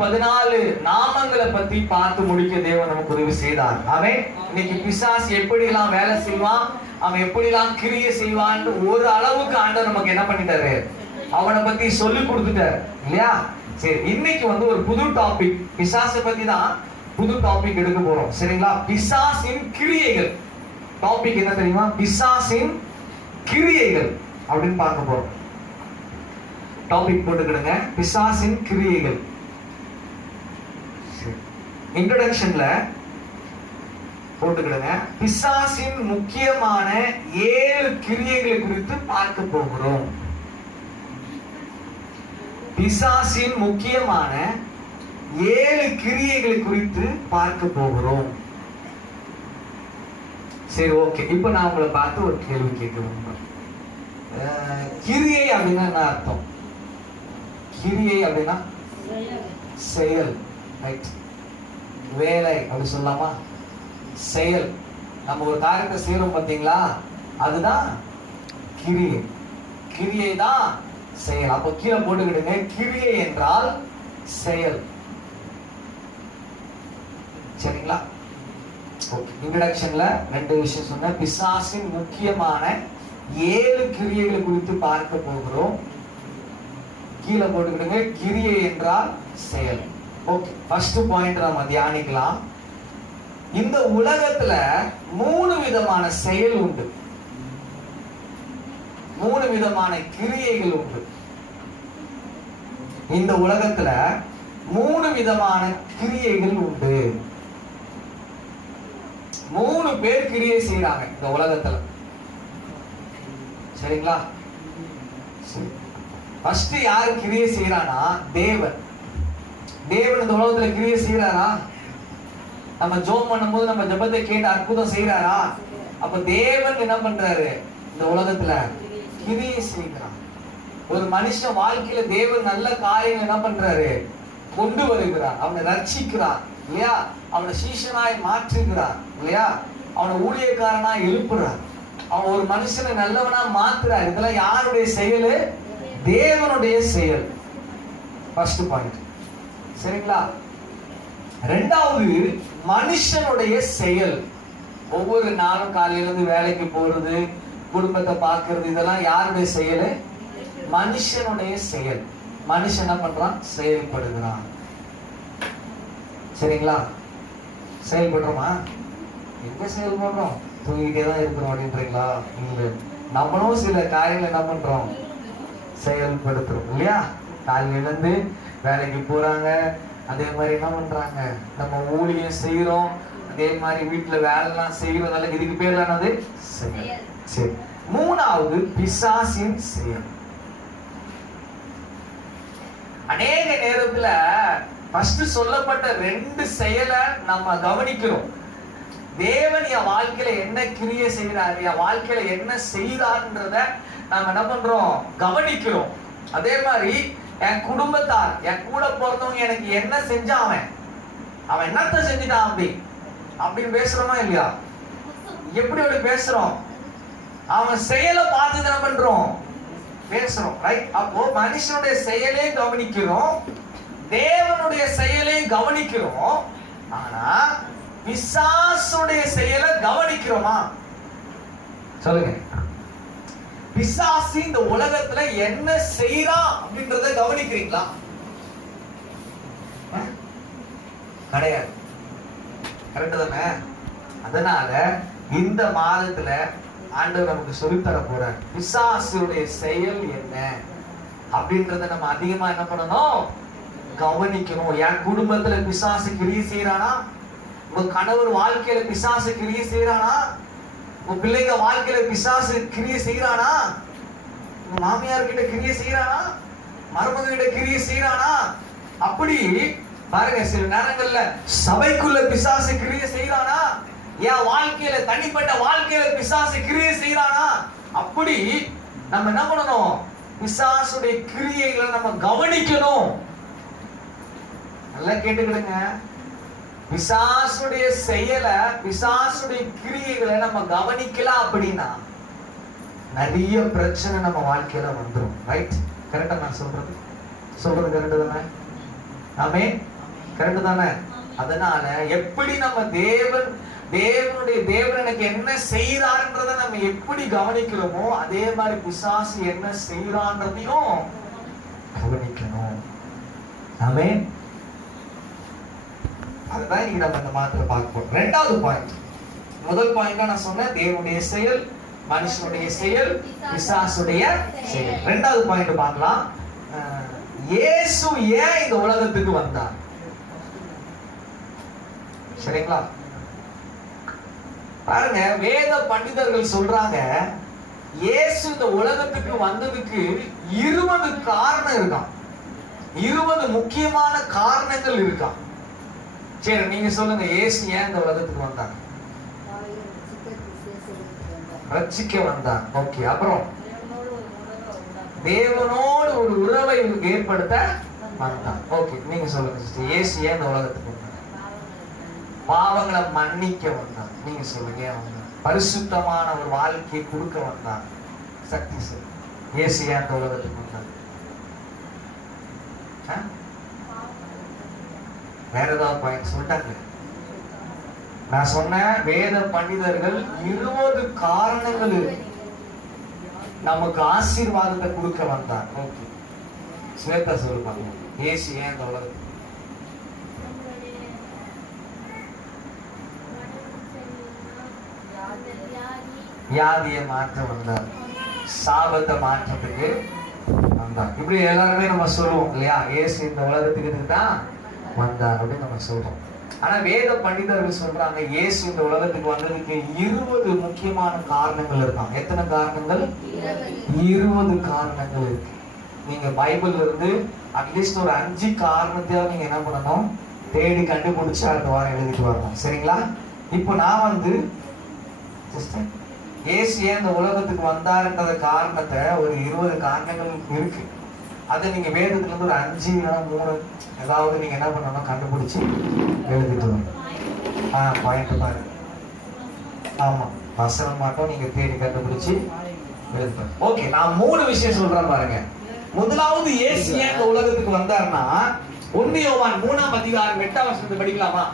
14 நாமங்களை பத்தி பார்த்து முடிக்க தேவன் நமக்கு உதவி செய்தார். அவன் இன்னைக்கு பிசாசு எப்படி எல்லாம் வேலை செய்வான், அவன் எப்படி எல்லாம் கிரியை செய்வான் ஒரு அளவுக்கு ஆண்டவர் நமக்கு என்ன பண்ணிட்டாரு, அவனை பத்தி சொல்லி கொடுத்துட்டாரு இல்லையா. சரி, இன்னைக்கு ஒரு புது டாபிக், பிசாசை பத்தி தான் புது டாபிக் எடுக்க போறோம். சரிங்களா? பிசாசின் கிரியைகள். டாபிக் என்ன தெரியுமா? பிசாசின் கிரியைகள் அப்படின்னு பார்க்க போறோம். டாபிக் போட்டுக்கிடுங்க, பிசாசின் கிரியைகள். இன்ட்ரோடக்ஷன்ல போட்டுக்கிடுங்க, பிசாசின் முக்கியமான 7 கிரியைகளை குறித்து பார்க்க போகிறோம். பிசாசின் முக்கியமான 7 கிரியைகளை குறித்து பார்க்க போகிறோம். சரி, ஓகே. இப்ப நான் உங்களை பார்த்து ஒரு கேள்வி கேட்கிறேன். கிரியை அப்படின்னா என்ன அர்த்தம்? கிரியை அப்படின்னா செயல், ரைட்? வேலை அப்படி சொல்லலாமா? செயல். நம்ம ஒரு காரியத்தை செய்யறோம் பார்த்தீங்களா, அதுதான் கிரியை. கிரியை தான் செயல். அப்ப கீழே போட்டுக்கிடுங்க, கிரியை என்றால் செயல். சரிங்களா? ஓகே. இன்ட்ரோடக்ஷன்ல 2 விஷயம் சொன்னேன். பிசாசின் முக்கியமான 7 கிரியைகளை குறித்து பார்க்க போகிறோம். கீழே போட்டுக்கிடுங்க, கிரியை என்றால் செயல். ஓகே, ஃபர்ஸ்ட் பாயிண்ட் நாம தியானிக்கலாம். இந்த உலகத்துல 3 விதமான செயல் உண்டு, 3 விதமான கிரியைகள் உண்டு. இந்த உலகத்துல 3 விதமான கிரியைகள் உண்டு. 3 பேர் கிரியை செய்யறாங்க இந்த உலகத்துல. சரிங்களா? ஃபர்ஸ்ட் யாரு கிரியை செய்யறானா? தேவன். தேவன் இந்த உலகத்துல கிரியை செய்யறாரா? நம்ம ஜெபம் பண்ணும்போது நம்ம ஜெபத்தை கேட்டு அற்புதம் செய்யறாரா? அப்ப தேவன் என்ன பண்றாரு? இந்த உலகத்துல கிரியை செய்கிறார். ஒரு மனுஷன் வாழ்க்கையில தேவன் நல்ல காரியம் என்ன பண்றாரு? கொண்டு வருகிறார். அவனை ரட்சிக்கிறார் இல்லையா? அவனை சீஷனாய் மாற்றுகிறார் இல்லையா? அவனை ஊழியக்காரனாய் எழுப்புறார். அவன் ஒரு மனுஷனை நல்லவனா மாத்துறார். இதெல்லாம் யாருடைய செயல்? தேவனுடைய செயல். First point. சரிங்களா? ரெண்டாவது, மனுஷனுடைய செயல். ஒவ்வொரு நாளும் காலையில இருந்து வேலைக்கு போறது, குடும்பத்தை பார்க்கிறது, இதெல்லாம் யாருடைய செயல்? மனுஷனுடைய செயல். மனுஷன் என்ன பண்றான்? செயல்படுகிறான். சரிங்களா? செயல்படுறோமா? எங்க செயல்படுறோம்? தூங்கிட்டே தான் இருக்கிறோம் அப்படின்றீங்களா? இல்லை, நம்மளும் சில காரியங்களை என்ன பண்றோம்? செயல்படுத்துறோம் இல்லையா? காலையில இருந்து வேலைக்கு போறாங்க, அதே மாதிரி என்ன பண்றாங்க? நம்ம ஊழியம் செய்யறோம், அதே மாதிரி வீட்டுல வேலை எல்லாம் செய்யறதால இதுக்கு பேர் என்னது? செயல். சரி, மூணாவது பிசாசின் செயல். அநேக நேரத்துல ஃபர்ஸ்ட் சொல்லப்பட்ட 2 செயலை நம்ம கவனிக்கிறோம். தேவன் என் வாழ்க்கையில என்ன கிரியை செய்யறாரு, என் வாழ்க்கையில என்ன செய்யறாருன்றத நாம என்ன பண்றோம்? கவனிக்கிறோம். அதே மாதிரி என் குடும்பத்தார், என் கூட பிறந்தவங்க எனக்கு என்ன செஞ்சா, அவன் என்னத்த செஞ்சுட்டான் அப்படின்னு பேசுறோமா இல்லையா? எப்படி அப்படி பேசுறோம்? அவன் செயலை பார்த்து என்ன பண்றோம்? பேசுறோம், ரைட்? அப்போ மனுஷனுடைய செயலே கவனிக்கிறோம், தேவனுடைய செயலே கவனிக்கிறோம். ஆனா பிசாசுடைய செயலை கவனிக்கிறோமா? சொல்லுங்க. பிசாசு இந்த உலகத்துல என்ன செய்யறான் அப்படின்றத கவனிக்கிறீங்களா? கிடையாது. கரெக்ட் தானே? அதனால இந்த மாதத்துல ஆண்டவர் நமக்கு சொல்லித்தர போறார், பிசாசுடைய செயல் என்ன அப்படின்றத நம்ம அதிகமா என்ன பண்ணணும்? கவனிக்கணும். என் குடும்பத்துல பிசாசு கிரியை செய்யறானா? உங்க கணவர் வாழ்க்கையில பிசாசு கிரியை செய்யறானா? உங்க பிள்ளைங்க வாழ்க்கையில பிசாசு கிரியை செய்யறானா? உங்க மாமியார் கிட்ட கிரியை செய்யறானா? மருமக கிட்ட கிரியை செய்யறானா? அப்படி பாருங்க, சில நேரங்கள்ல சபைக்குள்ள பிசாசு கிரியை செய்யறானா? என் வாழ்க்கையில, தனிப்பட்ட வாழ்க்கையில பிசாசு கிரியை செய்யறானா? அப்படி நம்ம என்ன பண்ணணும்? பிசாசுடைய கிரியைகளை நம்ம கவனிக்கணும். நல்லா கேட்டுக்கிடுங்க. பிசாசுடைய செயலை, பிசாசுடைய கிரியைகளை நம்ம கவனிக்கலாம் அப்படின்னா நிறைய பிரச்சனை நம்ம வாழ்க்கையில வந்துடும். ரைட்? கரெக்டா நான் சொல்றது கரெக்டு தானே? ஆமென். கரெக்ட் தானே? அதனால எப்படி நம்ம தேவன் எனக்கு என்ன செய்யறான்றத நம்ம எப்படி கவனிக்கிறோமோ அதே மாதிரி பிசாசு என்ன செய்யறான்றதையும் கவனிக்கணும். ஆமென். அதுதான் இன்னைக்கு நம்ம இந்த மாதத்துல பார்க்க போறோம். ரெண்டாவது பாயிண்ட், முதல் பாயிண்ட் நான் சொன்னேன் தேவனுடைய செயல், மனுஷனுடைய செயல், பிசாசுடைய செயல். ரெண்டாவது பாயிண்ட் பார்க்கலாம். இயேசு ஏன் இந்த உலகத்துக்கு வந்தார்? சரிங்களா? பாருங்க, வேத பண்டிதர்கள் சொல்றாங்க இயேசு இந்த உலகத்துக்கு வந்ததுக்கு 20 காரணம் இருக்காம். 20 முக்கியமான காரணங்கள் இருக்காம். சரி, நீங்க சொல்லுங்க, இயேசு ஏன் இந்த உலகத்துக்கு வந்தார்? ரட்சிக்க வந்தார். ஓகே. அப்புறம் தேவனோடு ஒரு உறவை ஏற்படுத்த வந்தார். ஓகே, நீங்க சொல்லுங்க சிஸ்டர், இயேசு ஏன் இந்த உலகத்துக்கு வந்தார்? பாவங்களை மன்னிக்க வந்தார். நீங்க சொல்லுங்க, ஏன் வந்தார்? பரிசுத்தமான ஒரு வாழ்க்கையை கொடுக்க வந்தார். சக்தி சார், இயேசு ஏன் இந்த உலகத்துக்கு வந்தார்? வேற ஏதாவது பாயிண்ட் சொல்லிட்டாங்க? நான் சொன்ன வேத பண்டிதர்கள் 20 காரணங்கள் நமக்கு ஆசீர்வாதத்தை கொடுக்க வந்தார். ஓகே, ஸ்வேதா சொல்லுவாங்க, இயேசு ஏன் இந்த உலகத்துக்கு? வியாதியை மாற்ற வந்தார், சாபத்தை மாற்றத்துக்கு வந்தார். இப்படி எல்லாருமே நம்ம சொல்லுவோம் இல்லையா? இயேசு இந்த உலகத்துக்கு தான் வந்தார் அப்படின்னு நம்ம சொல்றோம். ஆனா வேத பண்டிதர்கள் சொல்றாங்க இயேசு இந்த உலகத்துக்கு வந்ததுக்கு 20 முக்கியமான காரணங்கள் இருக்காங்க. எத்தனை காரணங்கள்? 20 காரணங்கள் இருக்கு. நீங்க பைபிள்ல இருந்து அட்லீஸ்ட் ஒரு 5 காரணத்தையாவது நீங்க என்ன பண்ணணும், தேடி கண்டுபிடிச்சு அடுத்த வாரம் எழுதிட்டு வரணும். சரிங்களா? இப்போ நான் இயேசு ஏன் இந்த உலகத்துக்கு வந்தாருன்ற காரணத்தை ஒரு 20 காரணங்கள் இருக்கு. அதை நீங்க வேதத்துல இருந்து ஒரு 5 இல்லைன்னா 3 ஏதாவது நீங்க என்ன பண்ணணும், கண்டுபிடிச்சு எழுதிட்டு வரணும். பாயிண்ட் பாருங்க. ஆமா, வசனம் மட்டும் நீங்க தேடி கண்டுபிடிச்சு எழுதுங்க. ஓகே, நான் 3 விஷயம் சொல்றேன் பாருங்க. முதலாவது, இயேசு ஏன் இந்த உலகத்துக்கு வந்தாருன்னா 1 யோவான் 3ஆம் அதிகாரம் 8ஆம் வசனத்தை படிக்கலாமா?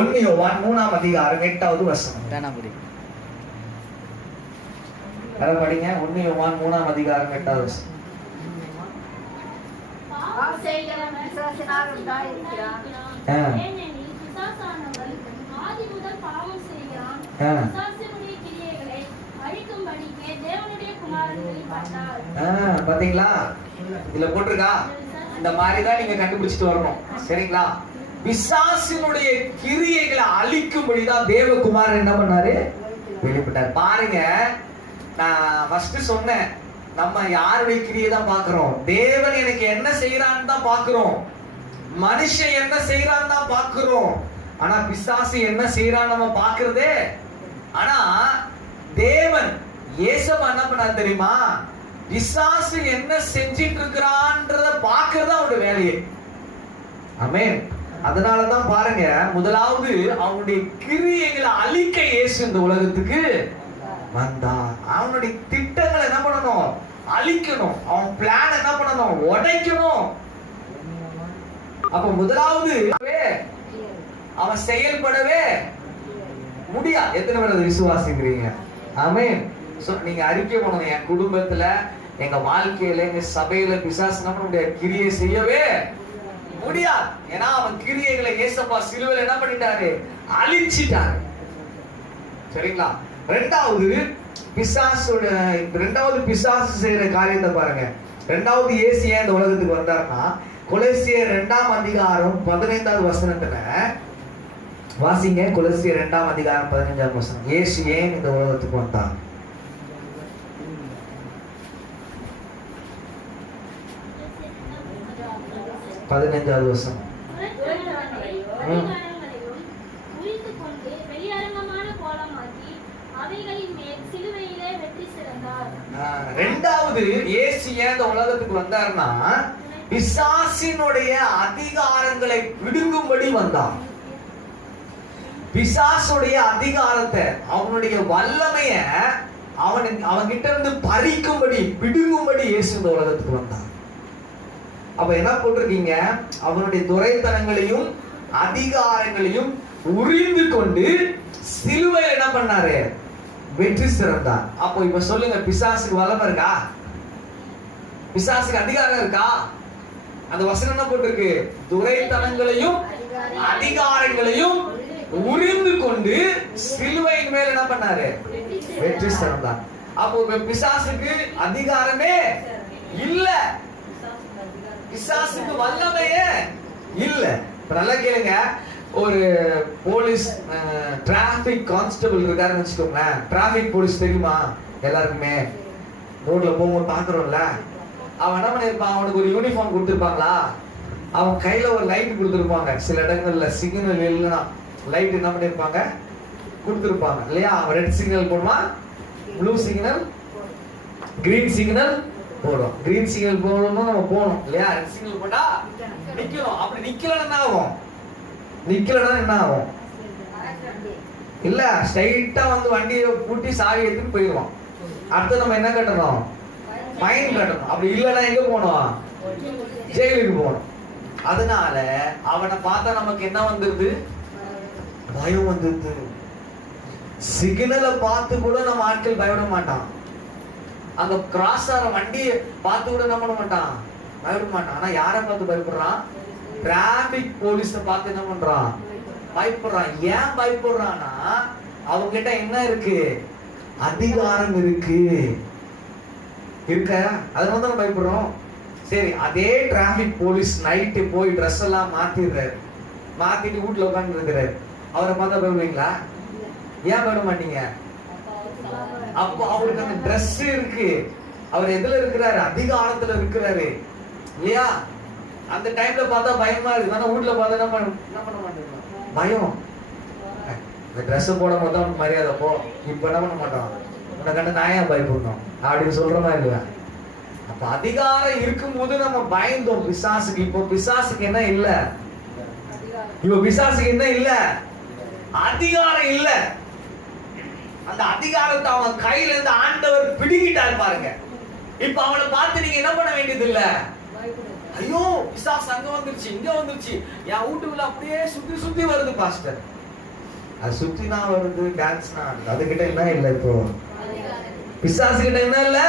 1 யோவான் 3ஆம் அதிகாரம் 8வது வசனம். அதை படிங்க. 1 யோவான் 3ஆம் அதிகாரம் 8வது வசனம். பாத்தீங்களா? இதுல போட்டிருக்கா, இந்த மாதிரிதான் நீங்க கண்டுபிடிச்சிட்டு வரணும். சரிங்களா? பிசாசினுடைய கிரியைகளை அழிக்கும்படிதான் தேவகுமாரன் என்ன பண்ணாரு, வெளிப்பட்டார். பாருங்க, நான் ஃபர்ஸ்ட் சொன்னேன், நம்ம யாருடைய கிரியை தான் பார்க்கிறோம்? தேவன் எனக்கு என்ன செய்யறான்னு தான் பார்க்கிறோம், மனுஷன் என்ன செய்யறான்னு தான் பார்க்கிறோம். ஆனா பிசாசு என்ன செய்யறான்னு நம்ம பார்க்கிறதே. ஆனா தேவன் இயேசுவா என்ன பண்ணாரு தெரியுமா? பிசாசு என்ன செஞ்சிட்டு இருக்கிறான்றத பார்க்கறதா அவருடைய வேலையே. ஆமென். அதனாலதான் பாருங்க, முதலாவது அவனுடைய கிரியைகளை அழிக்க இயேசு இந்த உலகத்துக்கு வந்தான். அவனுடைய திட்டங்களை என்ன பண்ணணும், அழிக்கணும். அவன் பிளான் என்ன பண்ணணும், உடைக்கணும். அப்ப முதலாவது அவன் செயல்படவே முடியாது. எத்தனை பேர் அதை விசுவாசிக்கிறீங்க? ஆமென். நீங்க அறிக்கை பண்ணணும், என் குடும்பத்துல, எங்க வாழ்க்கையில, எங்க சபையில பிசாசு என்ன பண்ண முடியாது, கிரியை செய்யவே முடியாது. ஏன்னா அவன் கிரியைகளை இயேசுப்பா சிலுவையில என்ன பண்ணிட்டாரு, அழிச்சிட்டாரு. சரிங்களா? ரெண்டாவது பிசாசு செய்யற காரியத்தை பாருங்க. ரெண்டாவது இயேசு ஏன் இந்த உலகத்துக்கு வந்தார்னா, கொலோசியர் 2ஆம் அதிகாரம் 15வது வசனத்துல வாசிங்க. கொலோசியர் 2ஆம் அதிகாரம் 15வது வசனம். இயேசு ஏன் இந்த உலகத்துக்கு வந்தார்? பதினைஞ்சாவது வசனம். ரெண்டாவது இயேசு ஏன் இந்த உலகத்துக்கு வந்தார்னா, பிசாசினுடைய அதிகாரங்களை பிடுங்கும்படி வந்தார். பிசாசுடைய அதிகாரத்தை, அவனுடைய வல்லமைய அவன் கிட்ட இருந்து பறிக்கும்படி, பிடுங்கும்படி இயேசு இந்த உலகத்துக்கு வந்தார். அப்ப என்ன போட்டிருக்கீங்க? அவனுடைய துரைத்தனங்களையும் அதிகாரங்களையும் உரிந்து கொண்டு சிலுவையில் என்ன பண்ணாரு? வெற்றி சிறந்தார். அப்போ இப்ப சொல்லுங்க, பிசாசுக்கு வல்லமை இருக்கா? பிசாசுக்கு அதிகாரம் இருக்கா? அந்த வசனம் என்ன போட்டிருக்கு? துரைத்தனங்களையும் அதிகாரங்களையும் உரிந்து கொண்டு சிலுவையின் மேல் என்ன பண்ணாரு? வெற்றி சிறந்தார். அப்போ பிசாசுக்கு அதிகாரமே இல்ல, பிசாசுக்கு வல்லமையே இல்ல. நல்லா கேளுங்க, ஒரு போலீஸ் டிராபிக் கான்ஸ்டபிள் இருக்காருன்னு வச்சுக்கோங்களேன். டிராபிக் போலீஸ் தெரியுமா எல்லாருக்குமே? ரோட்ல போகும்போது பாக்குறோம்ல. அவன் என்ன பண்ணிருப்பான்? அவனுக்கு ஒரு யூனிஃபார்ம் கொடுத்துருப்பாங்களா? அவன் கையில ஒரு லைட் கொடுத்துருப்பாங்க. சில இடங்கள்ல சிக்னல் இல்லைன்னா லைட் என்ன பண்ணிருப்பாங்க? கொடுத்துருப்பாங்க இல்லையா? அவன் ரெட் சிக்னல் போடுவான், ப்ளூ சிக்னல், கிரீன் சிக்னல் போடும். கிரீன் சிக்னல் போடணும், நம்ம போகணும் இல்லையா? ரெட் சிக்னல் போட்டா நிக்கணும். அப்படி நிக்கலன்னா என்ன ஆகும்? நிக்கலன்னா என்ன ஆகும்? இல்ல, ஸ்ட்ரைட்டா வந்து வண்டியை பூட்டி சாவி எடுத்துட்டு போயிடுவான். அடுத்து நம்ம என்ன கட்டணும்? ஃபைன் கட்டணும். அப்படி இல்லைன்னா எங்க போகணும்? ஜெயிலுக்கு போகணும். அதனால அவனை பார்த்தா நமக்கு என்ன வந்துருது? பயம் வந்துருது. சிக்னலை பார்த்து கூட நம்ம ஆட்கள் பயப்பட மாட்டான். அங்க கிராஸ் ஆகிற வண்டியை பார்த்து கூட என்ன பண்ண மாட்டான்? பயப்பட மாட்டான். ஆனா யாரை பார்த்து பயப்படுறான்? டிராபிக் போலீஸை பார்த்து என்ன பண்றான்? பயப்படுறான். ஏன் பயப்படுறான்னா அவங்க கிட்ட என்ன இருக்கு? அதிகாரம் இருக்கு. இருக்க, அதனால தான் பயப்படுறோம். சரி, அதே டிராபிக் போலீஸ் நைட்டு போய் ட்ரெஸ் எல்லாம் மாத்திடுறாரு, மாத்திட்டு வீட்டுல உட்கார்ந்து இருக்கிறாரு. அவரை பார்த்தா பயப்படுவீங்களா? ஏன் பயப்பட மாட்டீங்க? அப்போ அவருக்கு அந்த ட்ரெஸ் இருக்கு. அவர் எதுல இருக்கிறாரு? அதிகாரத்துல இருக்கிறாரு இல்லையா? அந்த டைம்ல பார்த்தா பயமா இருக்கு. ஆனா வீட்டுல பார்த்தா என்ன பண்ண மாட்டேங்க? பயம். இந்த ட்ரெஸ் போட போது மரியாதை போ. இப்ப என்ன பண்ண மாட்டோம்? உன்னை கண்டு நான் ஏன் பயப்படணும் அப்படின்னு சொல்ற மாதிரி இல்லையா? அப்ப அதிகாரம் இருக்கும்போது நம்ம பயந்தோம் பிசாசுக்கு. இப்போ பிசாசுக்கு என்ன இல்ல? இப்போ பிசாசுக்கு என்ன இல்ல? அதிகாரம் இல்ல. அந்த அதிகாரத்தை அவன் கையில இருந்து ஆண்டவர் பிடிக்கிட்டார் பாருங்க. இப்ப அவனை பார்த்து நீங்க என்ன பண்ண வேண்டியது இல்ல. ஐயோ, பிசாசு அங்க வந்துருச்சு, இங்க வந்துருச்சு, என் வீட்டுக்குள்ள அப்படியே சுத்தி சுத்தி வருது பாஸ்டர். அது சுத்தி தான் வருது, டான்ஸ் தான். அதுகிட்ட என்ன இல்ல? இப்போ பிசாசு கிட்ட என்ன இல்ல?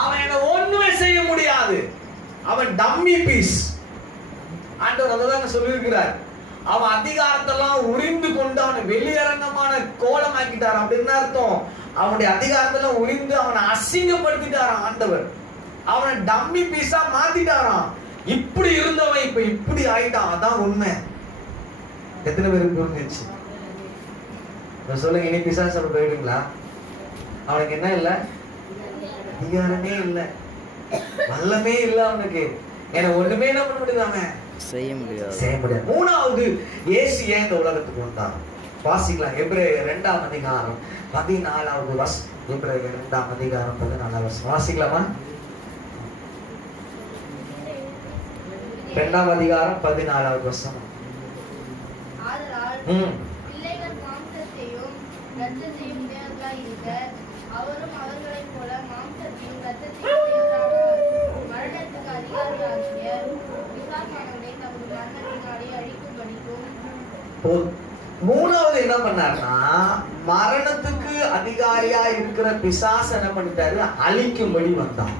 அவன் என்ன ஒண்ணுமே செய்ய முடியாது. அவன் டம்மி பீஸ். ஆண்டவர் அதான் சொல்லியிருக்கிறார். அவன் அதிகாரத்தெல்லாம் உரிந்து கொண்டு அவனை வெளியரங்கமான கோலம் ஆக்கிட்டார். அப்படின்னு அர்த்தம், அவனுடைய அதிகாரத்தெல்லாம் உரிந்து அவனை அசிங்கப்படுத்திட்டாராம் ஆண்டவர். அவனை டம்மி பீஸா மாத்திட்டாராம். இப்படி இருந்தவன் இப்ப இப்படி ஆயிட்டான். அதான் உண்மை. எத்தனை பேருக்கு புரிஞ்சிச்சு? சொல்லுங்க, இனி பிசாசு போயிடுங்களா? அவனுக்கு என்ன இல்ல? அதிகாரமே இல்ல, வல்லமே இல்ல அவனுக்கு. ஏன்னா ஒண்ணுமே என்ன பண்ண முடியாது, அவன் செய்ய முடியாது. மூணாவது, இயேசு ஏன் இந்த உலகத்துக்கு வந்தார்? வாசிக்கலாம். எபிரேயர் 2ஆம் அதிகாரம் 14வது வசனம். எபிரேயர் 2ஆம் அதிகாரம் 14வது வசனம் வாசிக்கலாமா? 2ஆம் அதிகாரம் 14வது வசனம். அவரும் அவர்களைப் போல மாம்சத்தையும் இரத்தத்தையும் மரணத்துக்கு அதிகாரியாகிய பிசாசானவரை தமது மரணத்தினாலே அழிக்கும்படிக்கும். மூணாவது என்ன பண்ணார்னா, மரணத்துக்கு அதிகாரியா இருக்கிற பிசாசு என்ன பண்ணிட்டாரு? அழிக்கும்படி வந்தான்.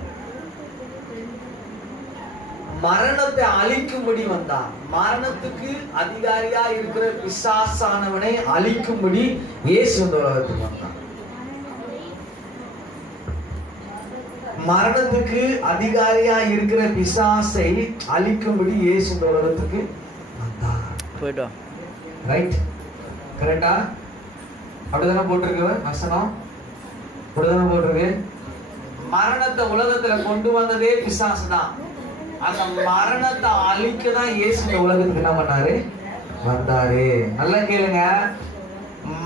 மரணத்தை அழிக்கும்படி வந்தான். மரணத்துக்கு அதிகாரியா இருக்கிற பிசாசானவனை அழிக்கும்படி இயேசு இந்த உலகத்துக்கு வந்தான். மரணத்துக்கு அதிகாரியா இருக்கிற பிசாசை அழிக்கும்படி இயேசு இந்த உலகத்துக்கு வந்தார். போய்ட்டோம். ரைட், கரெக்டா? அப்படிதானே போட்டிருக்கு வசனம்? அப்படிதானே போட்டிருக்கு. மரணத்தை உலகத்துல கொண்டு வந்ததே பிசாசு தான். அந்த மரணத்தை அழிக்க தான் இயேசு இந்த உலகத்துக்கு என்ன பண்ணாரு? வந்தாரு. நல்லா கேளுங்க,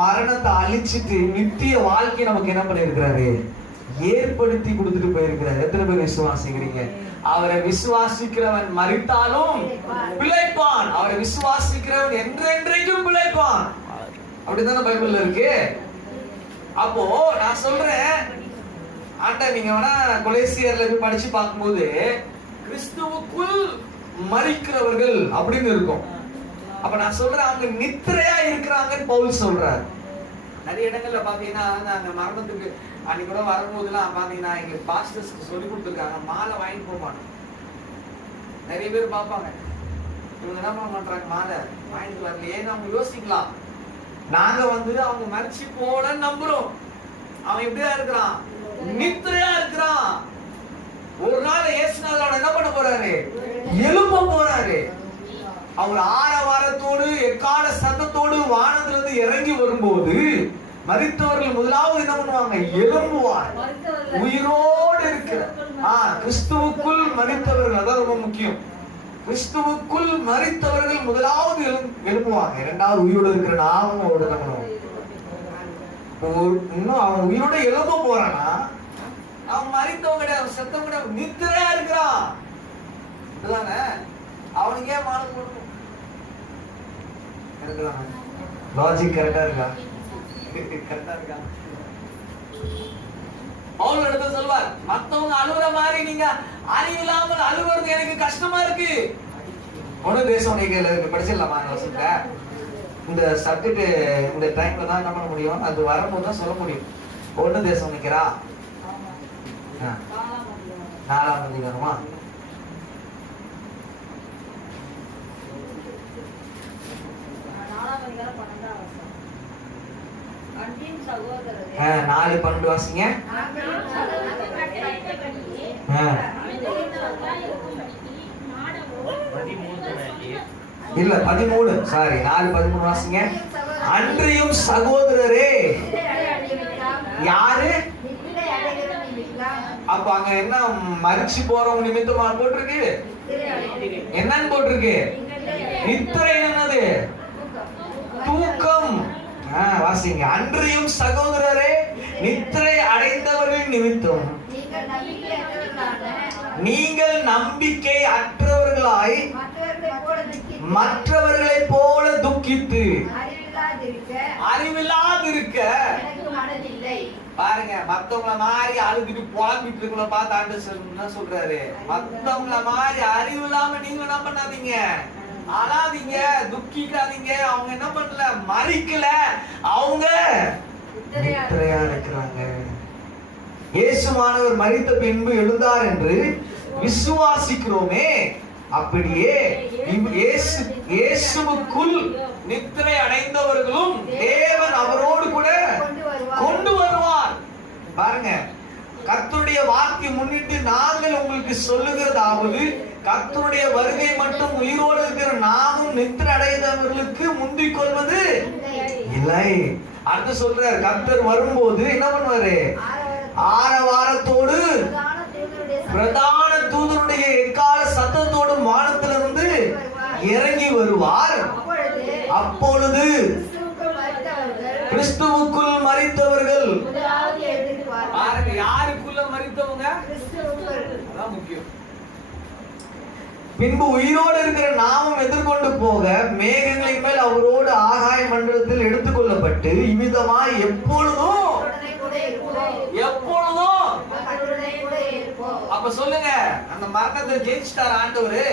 மரணத்தை அழிச்சிட்டு நித்திய வாழ்க்கை நமக்கு என்ன பண்ணிருக்கிறாரு? ஏற்படுத்தி கொடுத்துட்டு போயிருக்கிறார். எத்தனை பேர் விசுவாசிக்கிறீங்க? அவரை விசுவாசிக்கிறவன் மரித்தாலும் பிழைப்பான், அவரை விசுவாசிக்கிறவன் என்றென்றைக்கும் பிழைப்பான். அப்படித்தானே பைபிள்ல இருக்கு. அப்போ நான் சொல்றேன், ஆண்டா நீங்க வேணா கொலேசியர்ல போய் படிச்சு பார்க்கும்போது கிறிஸ்துவுக்குள் மரிக்கிறவர்கள் அப்படின்னு இருக்கும். அப்ப நான் சொல்றேன், அவங்க நித்திரையா இருக்கிறாங்கன்னு பவுல் சொல்றாரு. நிறைய இடங்கள்ல பாத்தீங்கன்னா அந்த மரணத்துக்கு அன்னைக்கு கூட வரும்போதெல்லாம் பாத்தீங்கன்னா எங்க பாஸ்டர்ஸ்க்கு சொல்லி கொடுத்துருக்காங்க, மாலை வாங்கிட்டு போக மாட்டோம். நிறைய பேர் பார்ப்பாங்க, இவங்க என்ன பண்ண மாட்டாங்க, மாலை வாங்கிட்டு வரல. ஏன்னு அவங்க யோசிக்கலாம், நாங்க அவங்க மரிச்சு போல நம்புறோம். அவன் எப்படியா இருக்கிறான், நித்திரையா இருக்கிறான். ஒரு நாள் இயேசுநாதர் என்ன பண்ண போறாரு, எழுப்ப போறாரு. அவர் ஆரவாரத்தோடு எக்கால சத்தத்தோடு வானத்திலிருந்து இறங்கி வரும்போது மரித்தவர்கள் முதலாவது என்ன பண்ணுவாங்க, எழும்புவார். உயிரோடு இருக்கிற கிறிஸ்துவுக்குள் மரித்தவர்கள், அதான் ரொம்ப முக்கியம். கிறிஸ்துவுக்குள் மரித்தவர்கள் முதலாவது எழும்புவாங்க. இரண்டாவது உயிரோடு இருக்கிற நாமும் இன்னும் அவன் உயிரோட எழும்ப போறானா, அவன் மரித்தவங்க கிடையாது, செத்தவங்க கிடையாது, நித்திரையா இருக்கிறான். இதுதானே அவனுக்கு ஏன் மாலை போடணும்? லாஜிக் கரெக்டா இருக்கா? கரெக்டா இருக்கா? பவுல் எடுத்து சொல்வார், மத்தவங்க அழுகுற மாதிரி நீங்க அறிவில்லாமல் அழுகுறது எனக்கு கஷ்டமா இருக்கு. ஒண்ணு தேசம் நீங்க படிச்சிடலாமா வசனத்தை? இந்த சப்ஜெக்ட் இந்த டைம்ல தான் என்ன பண்ண முடியும், அது வரும்போது தான் சொல்ல முடியும். ஒண்ணு தேசம் நிக்கிறா 4ஆம் அதிகாரமா? அன்றியும் 4:12 வாசிங்க. இல்ல 13, சாரி 4:13 வாசிங்க. அன்றியும் சகோதரரே, யாரு? அப்ப அங்க என்ன மரிச்சு போறவங்க நிமித்தமா போட்டிருக்கு, என்னன்னு போட்டிருக்கு? நித்திரை. என்னது? தூக்கம். வாசிங்க. அன்றியும் சகோதரரே, நித்திரை அடைந்தவர்கள் நிமித்தம் நீங்கள் நம்பிக்கை அற்றவர்களாய் மற்றவர்களை போல துக்கித்து அறிவில்லாதிருக்க. பாருங்க, மத்தவங்கள மாதிரி அழுதுட்டு புலம்பிட்டு இருக்கல பார்த்து ஆண்டு என்ன சொல்றாரு, மத்தவங்கள மாதிரி அறிவு இல்லாம நீங்க என்ன பண்ணாதீங்க, அழாதீங்க, துக்கிக்காதீங்க. அவங்க என்ன பண்ணல, மரிக்கல, அவங்க நித்திரையா இருக்கிறாங்க. இயேசுவானவர் மரித்த பின்பு எழுந்தார் என்று விசுவாசிக்கிறோமே, அப்படியே இயேசுவுக்குள் நித்திரை அடைந்தவர்களும் தேவன் அவரோடு கூட கொண்டு வருவார். பாருங்க, கர்த்தருடைய வார்த்தையை முன்னிட்டு நாங்கள் உங்களுக்கு சொல்லுகிறதாவது, கர்த்தருடைய வருகை மட்டும் உயிரோடு இருக்கிற நாமும் நித்திரை அடைந்தவர்களுக்கு முந்திக் கொள்வது இல்லை. அடுத்து சொல்றார், கர்த்தர் வரும்போது என்ன பண்ணுவாரு, ஆரவாரத்தோடு பிரதான தூதருடைய எக்கால சத்தத்தோடும் வானத்திலிருந்து இறங்கி வருவார். அப்பொழுது கிறிஸ்துவுக்குள் மரித்தவர்கள், யாருக்குள்ள மரித்தவங்க, அதான் முக்கியம். பின்பு உயிரோடு இருக்கிற நாமும் எதிர்கொண்டு போக மேகங்களின் மேல் அவரோடு ஆகாய மண்டலத்தில் எடுத்துக்கொள்ளப்பட்டு இவ்விதமாய் எப்பொழுதும் அப்ப சொல்லுங்க, அந்த மரணத்தை ஜெயிச்சிட்டார் ஆண்டவரு.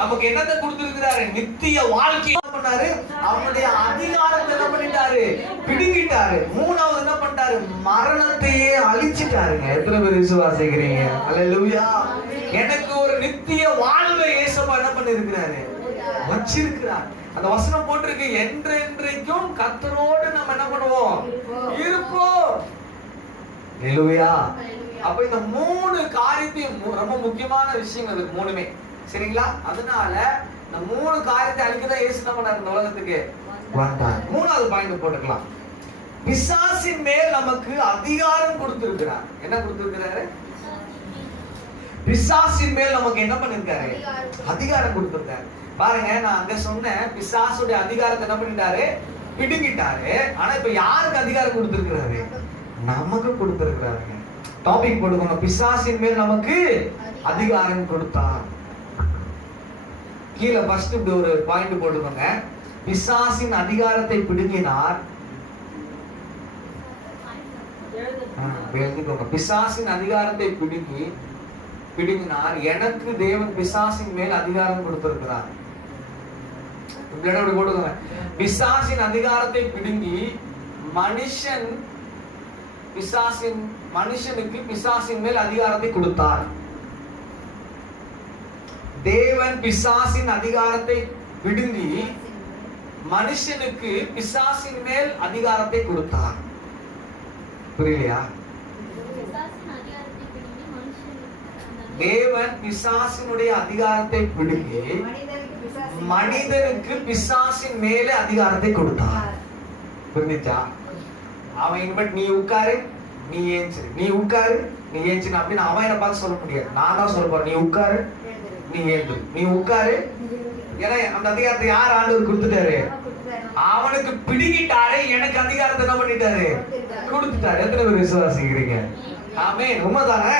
நமக்கு என்னத்தை கொடுத்திருக்கிறாரு, நித்திய வாழ்க்கை பண்ணாரு. அவனுடைய அதிகாரத்தை என்ன பண்ணிட்டாரு, பிடுங்கிட்டாரு. மூணாவது என்ன பண்ணிட்டாரு, மரணத்தையே அழிச்சிட்டாருங்க. எத்தனை பேர் விசுவாசிக்கிறீங்க? அல்லேலூயா. எனக்கு ஒரு நித்திய வாழ்வை இயேசுவா என்ன பண்ணிருக்கிறாரு, வச்சிருக்கிறார். அந்த வசனம் போட்டிருக்கு, என்றென்றைக்கும் கர்த்தரோடு நம்ம என்ன பண்ணுவோம், இருப்போம். அல்லேலூயா. அப்ப இந்த மூணு காரியத்தையும், ரொம்ப முக்கியமான விஷயம் அது மூணுமே, சரிங்களா? அதனால இந்த மூணு காரியத்தை அழிக்கதான் இயேசு என்ன பண்ணாரு, இந்த உலகத்துக்கு வந்தார். மூணாவது பாயிண்ட் போட்டுக்கலாம், பிசாசின் மேல் நமக்கு அதிகாரம் கொடுத்திருக்கிறார். என்ன கொடுத்திருக்கிறாரு, பிசாசின் மேல் நமக்கு என்ன பண்ணிருக்காரு, அதிகாரம் கொடுத்திருக்காரு. பாருங்க, நான் அங்க சொன்னேன், பிசாசுடைய அதிகாரத்தை என்ன பண்ணிட்டாரு, பிடுங்கிட்டாரு. ஆனா இப்ப யாருக்கு அதிகாரம் கொடுத்திருக்கிறாரு, நமக்கு கொடுத்திருக்கிறாருங்க. டாபிக் போடுங்க, பிசாசின் மேல் நமக்கு அதிகாரம் கொடுத்தார். கீழே ஃபர்ஸ்ட் இப்படி ஒரு பாயிண்ட் போட்டுக்கோங்க, பிசாசின் அதிகாரத்தை பிடுங்கினார். எழுதிக்கோங்க, பிசாசின் அதிகாரத்தை பிடுங்கி பிடுங்கினார். எனக்கு தேவன் பிசாசின் மேல் அதிகாரம் கொடுத்திருக்கிறார். பிசாசின் அதிகாரத்தை பிடுங்கி மனுஷனுக்கு பிசாசின் மேல் அதிகாரத்தை கொடுத்தார். தேவன் பிசாசின் அதிகாரத்தை பிடுங்கி மனுஷனுக்கு பிசாசின் மேல் அதிகாரத்தை கொடுத்தார். புரியலையா? தேவன் பிசாசினுடைய அதிகாரத்தை பிடுங்கி மனிதனுக்கு பிசாசின் மேல அதிகாரத்தை கொடுத்தார். புரிஞ்சுச்சா? அவன் இனிமேல் நீ உட்காரு, நீ ஏஞ்சு, நீ உட்காரு, நீ ஏஞ்சு அப்படின்னு அவன் என்ன பார்த்து சொல்ல முடியாது. நான் தான் சொல்ல போறேன், நீ உட்காரு, நீ ஏந்து, நீ உட்காரு. ஏன்னா அந்த அதிகாரத்தை யார் ஆண்டவர் கொடுத்துட்டாரு? அவனுக்கு பிடிக்கிட்டாரு. எனக்கு அதிகாரத்தை என்ன பண்ணிட்டாரு? கொடுத்துட்டாரு. எத்தனை பேர் விசுவாசிக்கிறீங்க? ஆமென். உண்மைதானே?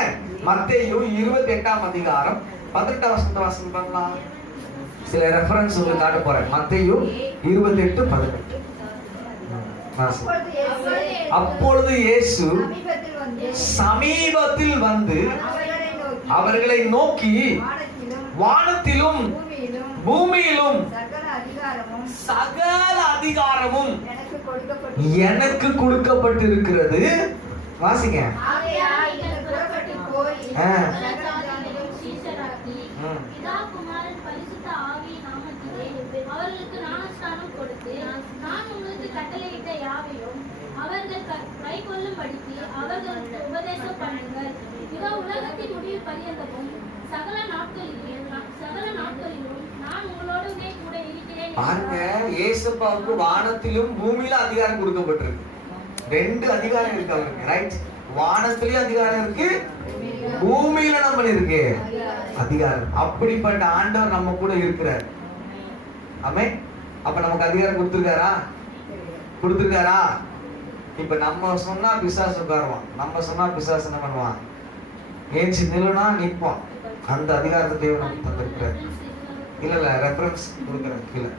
மத்தேயு 28ஆம் அதிகாரம் 18ஆம் வசனத்தை வாசிங்க பண்ணலாம். சில ரெஃபரன்ஸ் உங்களுக்கு காட்ட போறேன். மத்தேயு 28:18. அப்பொழுது இயேசு சமீபத்தில் வந்து அவர்களை நோக்கி, வானத்திலும் பூமியிலும் சகல அதிகாரமும் எனக்கு கொடுக்கப்பட்டிருக்கிறது. வாசிங்க. அவர்களுக்கு ஞானஸ்நானம் கொடுத்து நான் உங்களுக்கு கட்டளையிட்ட யாவையும் அவர்கள் கைக்கொள்ளும்படிக்கு அவர்களுக்கு உபதேசம் பண்ணுங்கள். இதோ உலகத்தின் முடிவு பரியந்தமும் சகல நாட்களிலும் நான் உங்களோடவே கூட இருக்கிறேன். பாருங்க, இயேசுவுக்கு வானத்திலும் பூமியில அதிகாரம் கொடுக்கப்பட்டிருக்கு. 2 அதிகாரம் இருக்கு அவருக்கு. ரைட்? வானத்திலயும் அதிகாரம் இருக்கு, பூமியில நம்ம இருக்கு அதிகாரம். அப்படிப்பட்ட ஆண்டவர் நம்ம கூட இருக்கிறார். ஆமென். அப்ப நமக்கு அதிகாரம் கொடுத்திருக்காரா? கொடுத்திருக்காரா? இப்ப நம்ம சொன்னா பிசாசு உட்காருவான், நம்ம சொன்னா பிசாசு என்ன பண்ணுவான்? ஏஞ்சி நில்லுனா நிற்பான். அந்த அதிகாரத்தை தேவன் நமக்கு தந்திருக்கிறார். இல்ல ரெஃபரன்ஸ் கொடுக்குறேன் கீழே.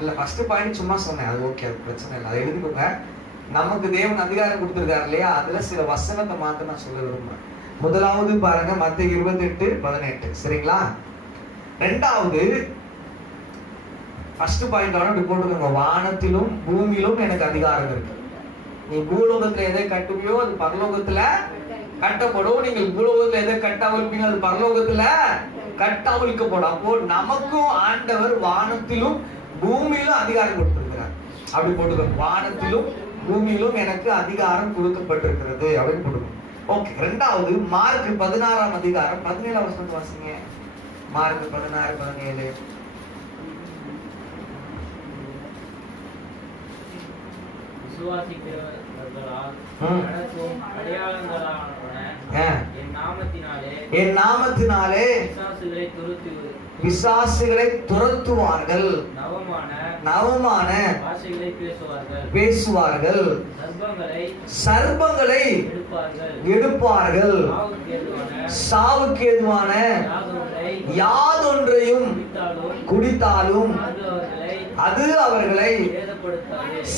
இல்ல ஃபர்ஸ்ட் பாயிண்ட் சும்மா சொன்னேன், அது ஓகே, அது பிரச்சனை இல்லை, அதை எழுதிக்கோங்க. நமக்கு தேவன் அதிகாரம் கொடுத்திருக்காரு இல்லையா? அதுல சில வசனத்தை மாத்த நான் சொல்ல விரும்புறேன். முதலாவது பாருங்க, மத்தேயு 28:18. சரிங்களா? ரெண்டாவது ஃபர்ஸ்ட் பாயிண்ட் இப்படி போட்டுக்கோங்க, வானத்திலும் பூமியிலும் எனக்கு அதிகாரம் இருக்கு. நீ பூலோகத்துல எதை கட்டுவியோ அது பரலோகத்துல கட்டப்படும். நீங்கள் பூலோகத்துல எதை கட்டவிழ்ப்பீங்க அது பரலோகத்துல கட்டவிழ்க்கப்படும். அப்போ நமக்கும் ஆண்டவர் வானத்திலும் பூமியிலும் அதிகாரம் கொடுத்திருக்கிறார். அப்படி போட்டுக்கோங்க, வானத்திலும் பூமியிலும் எனக்கு அதிகாரம் கொடுக்கப்பட்டிருக்கிறது அப்படின்னு போட்டுக்கோங்க. ஓகே. ரெண்டாவது மார்க் 16ஆம் அதிகாரம் 17ஆம் வசனத்தை வாசிங்க. மார்க் 16:17. என் நாமத்தினாலே பிசாசுகளை துரத்துவார்கள், நவமான பேசுவார்கள், சர்ப்பங்களை எடுப்பார்கள், சாவுக்கு ஏதுவான யாதொன்றையும் குடித்தாலும் அது அவர்களை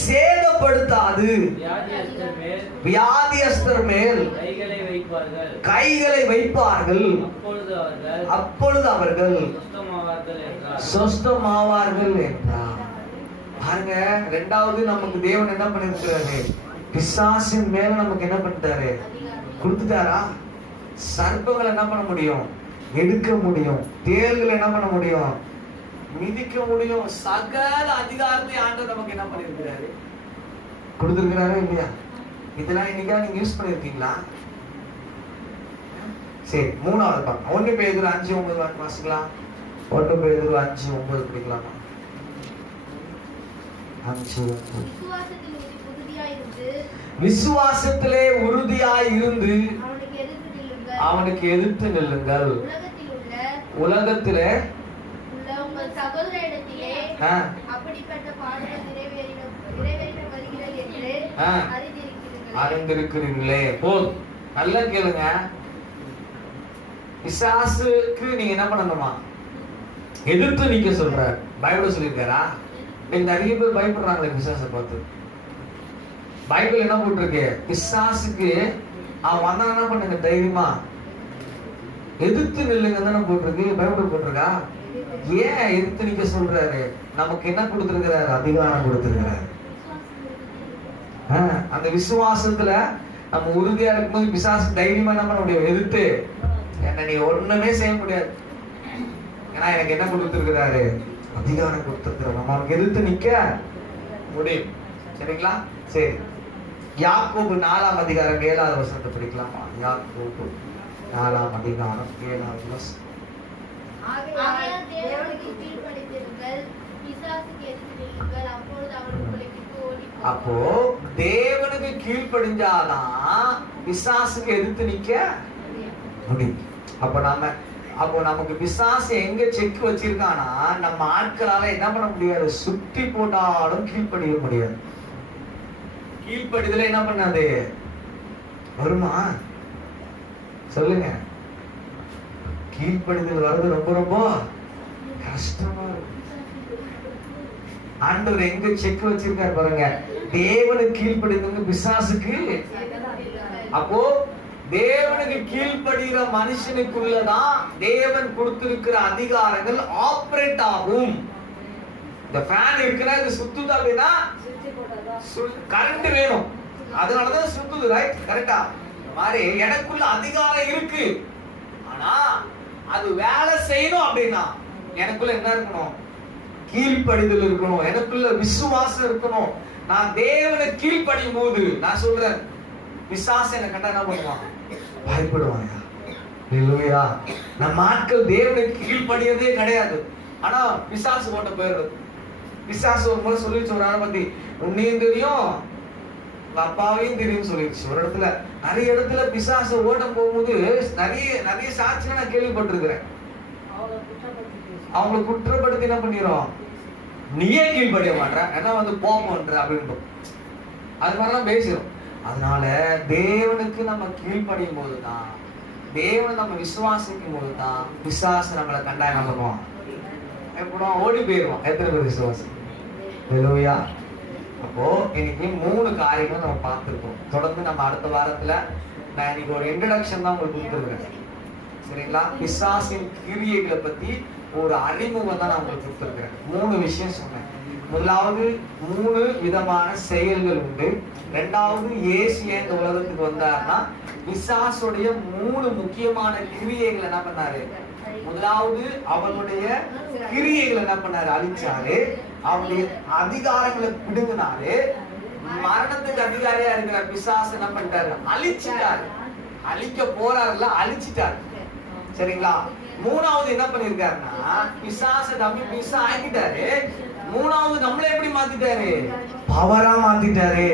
சேதப்படுத்தாது. வியாதியஸ்தர் மேல் கைகளை வைப்பார்கள், அப்பொழுது அவர்கள் சொஸ்தமாவார்கள் என்றார். பாருங்க, ரெண்டாவது நமக்கு தேவன் என்ன பண்ணிருக்கிறாரு? பிசாசின் மேல நமக்கு என்ன பண்ணிட்டாரு? கொடுத்துட்டாரா? சர்ப்பங்கள் என்ன பண்ண முடியும்? எடுக்க முடியும். தேள்கள் என்ன பண்ண முடியும்? மிதிக்க முடியும். சகல அதிகாரத்தை ஆண்டவர் நமக்கு என்ன பண்ணிருக்கிறாரு? கொடுத்திருக்கிறாரா இல்லையா? இதெல்லாம் இன்னைக்கா நீங்க யூஸ் பண்ணிருக்கீங்களா? சரி, மூணாவது பார்க்கலாம். 1 பேதுரு 5:9 வாசிக்கலாம். 1 பேதுரு 5:9 படிக்கலாமா? 5:9. விசுவாசத்திலே உறுதியாய் இருந்து அவனுக்கு எதிர்த்து நில்லுங்கள். உலகத்திலே உங்கள் சகோதரரிடத்திலே அப்படிப்பட்ட பாடுகள் நிறைவேறின வருகிறது என்று அறிந்திருக்கிறீர்களே. போதும், நல்லா கேளுங்க. பிசாசுக்கு நீங்க என்ன பண்ணணுமா? எதிர்த்து நிக்க சொல்றாரு. பைபிள் சொல்லியிருக்காரா? நிறைய பேர் பயப்படுறாங்களே பிசாசை பார்த்து. பைபிள் என்ன போட்டிருக்கு? பிசாசுக்கு அவன் வந்தா என்ன பண்ணுங்க? தைரியமா எதிர்த்து நில்லுங்க தானே போட்டிருக்கு, பைபிள் போட்டிருக்கா? ஏன் எதிர்த்து நிக்க சொல்றாரு? நமக்கு என்ன கொடுத்திருக்கிறாரு? அதிகாரம் கொடுத்திருக்கிறாரு. அந்த விசுவாசத்துல நம்ம உறுதியா இருக்கும்போது பிசாசு தைரியமா என்ன பண்ண முடியும்? எதிர்த்து என்ன நீ ஒண்ணுமே செய்ய முடியாது. ஏன்னா எனக்கு என்ன கொடுத்திருக்கிறாரு? அதிகாரம் கொடுத்திருக்கிறார். நம்ம அவனுக்கு எதிர்த்து நிக்க முடியும். சரிங்களா? சரி, யாக்கோபு 4ஆம் அதிகாரம் 7வது வசனத்தை படிக்கலாமா? யாக்கோபு 4ஆம் அதிகாரம் 7வது வசனம். ஆகையால் தேவனுக்கு கீழ்ப்படிந்திருங்கள், பிசாசுக்கு எதிர்த்து நில்லுங்கள், அப்பொழுது அவன் உங்களை விட்டு ஓடிப்போவான். அப்போ தேவனுக்கு கீழ்ப்படிஞ்சாதான் பிசாசுக்கு எதிர்த்து நிக்க முடியும். அப்போ நமக்கு பிசாசு எங்க செக் வச்சிருக்கானா, நம்ம ஆட்களால என்ன பண்ண முடியாது? சுத்தி போட்டாலும் கீழ்ப்படிய முடியாது. கீழ்ப்படிதல என்ன பண்ணாது? வருமா? சொல்லுங்க. கீழ்ப்படிதல் வர்றது ரொம்ப ரொம்ப கஷ்டமா இருக்கு. ஆண்டவர் எங்க செக் வச்சிருக்காரு பாருங்க. தேவனுக்கு கீழ்ப்படிந்தவங்க பிசாசுக்கு. அப்போ தேவனுக்கு கீழ்ப்படுகிற மனுஷனுக்குள்ளதான் தேவன் கொடுத்திருக்கிற அதிகாரங்கள் ஆபரேட் ஆகும். இந்த ஃபேன் இருக்குன்னா இது சுத்துது அப்படின்னா கரண்ட் வேணும், அதனாலதான் சுத்துது. ரைட்? கரெக்டா? மாதிரி எனக்குள்ள அதிகாரம் இருக்கு, ஆனா அது வேலை செய்யணும் அப்படின்னா எனக்குள்ள என்ன இருக்கணும்? கீழ்ப்படிதல் இருக்கணும், எனக்குள்ள விசுவாசம் இருக்கணும். நான் தேவனை கீழ்ப்படியும் போது நான் சொல்றேன், பிசாசு என்ன கண்டா என்ன பண்ணுவான்? பயப்படுவாங்க. இல்லையா? நம்ம ஆட்கள் தேவனுக்கு கீழ்ப்படியதே கிடையாது, ஆனா பிசாசு போட்ட போயிடுறது. பிசாசு ஒரு முறை சொல்லிச்சு ஒரு ஆளை பத்தி, உன்னையும் தெரியும் அப்பாவையும் தெரியும் சொல்லிடுச்சு. ஒரு இடத்துல, நிறைய இடத்துல பிசாசு ஓட்டம் போகும்போது நிறைய சாட்சியை நான் கேள்விப்பட்டிருக்கிறேன். அவங்களை குற்றப்படுத்தி என்ன பண்ணிரும்? நீயே கீழ்படிய மாட்டற, என்ன வந்து போன்ற அப்படின்னு அது மாதிரிலாம் பேசிடும். அதனால தேவனுக்கு நம்ம கீழ்ப்படியும் போதுதான், தேவன் நம்ம விசுவாசிக்கும் போதுதான் பிசாசு நம்மளை கண்டா என்ன பண்ணுவான்? எப்படா ஓடி போயிடுவான். எத்தனை பேர் விசுவாசம்? ஹல்லேலூயா. அப்போ இன்னைக்கு 3 காரியங்கள் நம்ம பார்த்துருக்கோம். தொடர்ந்து நம்ம அடுத்த வாரத்துல நான் இன்னைக்கு ஒரு இன்ட்ரடக்ஷன் தான் உங்களுக்கு கொடுத்துருக்கேன். சரிங்களா? பிசாசின் கிரியைகளை பத்தி ஒரு அறிமுகம் தான் நான் உங்களுக்கு கொடுத்துருக்கிறேன். 3 விஷயம் சொன்னேன். முதலாவது 3 விதமான செயல்கள் உண்டு. 2வது இயேசு இந்த உலகத்துக்கு வந்தார்னா பிசாசுடைய 3 முக்கியமான கிரியைகள் என்ன பண்ணாரு? முதலாவது அவனுடைய கிரியைகள் என்ன பண்ணாரு? அழிச்சாரு. அவனுடைய அதிகாரங்களை பிடுங்கினாரு. மரணத்துக்கு அதிகாரியா இருக்கிற பிசாசு என்ன பண்ணிட்டாரு? அழிச்சிட்டாரு. அழிக்க போறாருல, அழிச்சிட்டாரு. சரிங்களா? 3வது என்ன பண்ணிருக்காருன்னா, பிசாசு டம்மி பீஸா ஆக்கிட்டாரு. 3வது நம்மள எப்படி மாத்திட்டாரு? பவரா மாத்திட்டாரு.